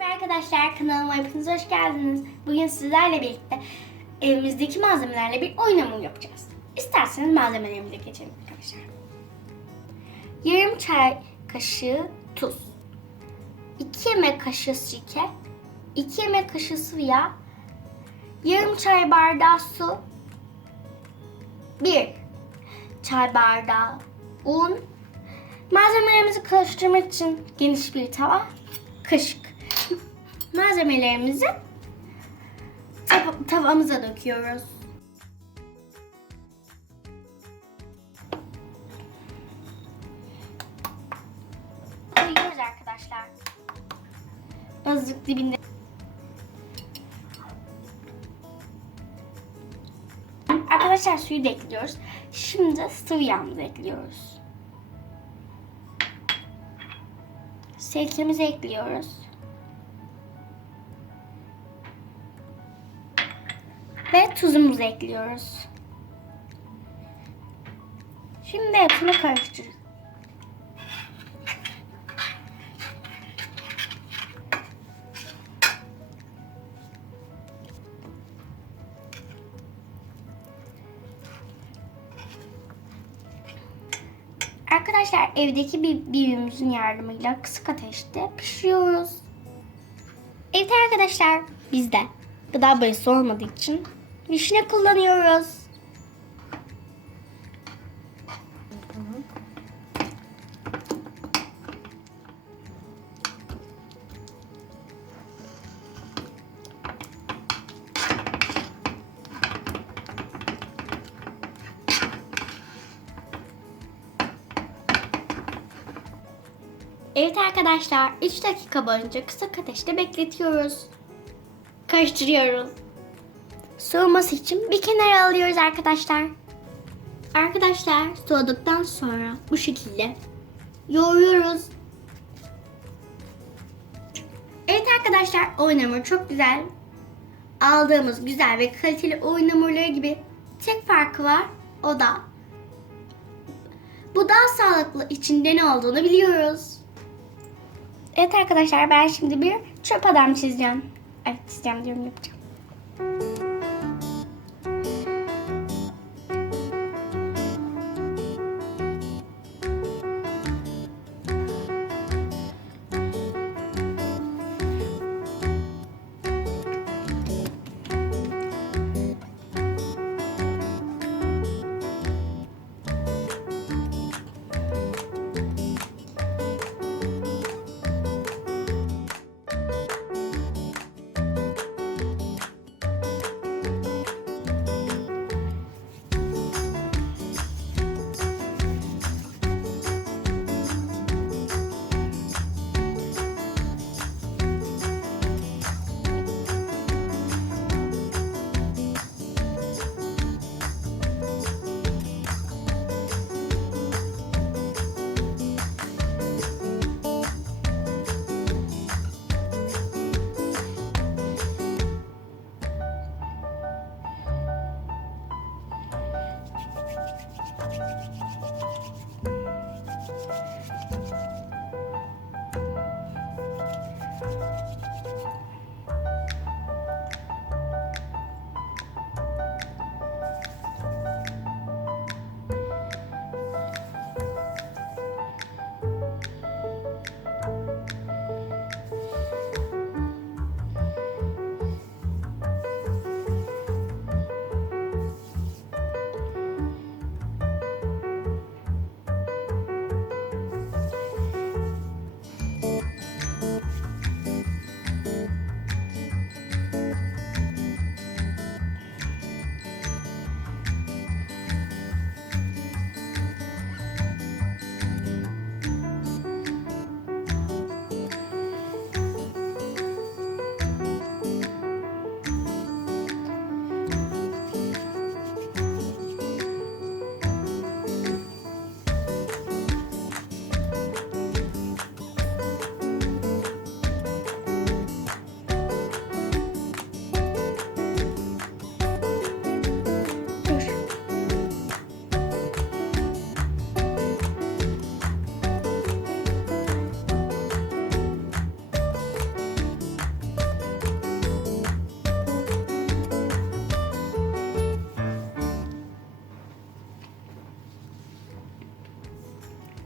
Merhaba arkadaşlar kanalıma hepiniz hoş geldiniz. Bugün sizlerle birlikte evimizdeki malzemelerle bir oyun hamuru yapacağız. İsterseniz malzemelerimize geçelim arkadaşlar. Yarım çay kaşığı tuz. 2 yemek kaşığı sirke. 2 yemek kaşığı sıvı yağ. Yarım çay bardağı su. 1 çay bardağı un. Malzemelerimizi karıştırmak için geniş bir tava, kaşık. Malzemelerimizi tav- tavamıza döküyoruz. Koyuyoruz arkadaşlar. Azıcık dibinde. Arkadaşlar suyu da ekliyoruz. Şimdi sıvı yağımızı ekliyoruz. Sirkemizi ekliyoruz. Ve tuzumuzu ekliyoruz. Şimdi hepsini karıştırıyoruz. Arkadaşlar evdeki bir büyüğümüzün yardımıyla kısık ateşte pişiriyoruz. Evet arkadaşlar biz de gıda boyası olmadığı için vişne kullanıyoruz. Evet arkadaşlar 3 dakika boyunca kısık ateşte bekletiyoruz. Karıştırıyoruz. Soğuması için bir kenara alıyoruz arkadaşlar. Arkadaşlar soğuduktan sonra bu şekilde yoğuruyoruz. Evet arkadaşlar oyun hamuru çok güzel. Aldığımız güzel ve kaliteli oyun hamurları gibi tek farkı var o da bu daha sağlıklı içinde ne olduğunu biliyoruz. Evet arkadaşlar ben şimdi bir çöp adam çizeceğim. Evet çizeceğim diyorum yapacağım.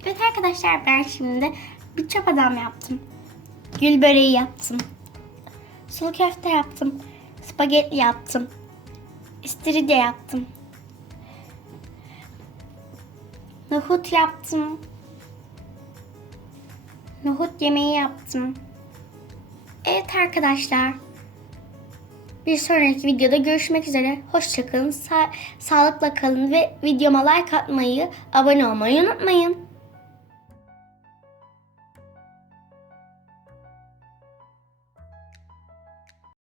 Evet arkadaşlar ben şimdi bir çöp adam yaptım. Gül böreği yaptım. Sulu köfte yaptım. Spagetti yaptım. İstiridye yaptım. Nohut yaptım. Nohut yemeği yaptım. Evet arkadaşlar. Bir sonraki videoda görüşmek üzere. Hoşçakalın. Sa- sağlıkla kalın ve videoma like atmayı, abone olmayı unutmayın.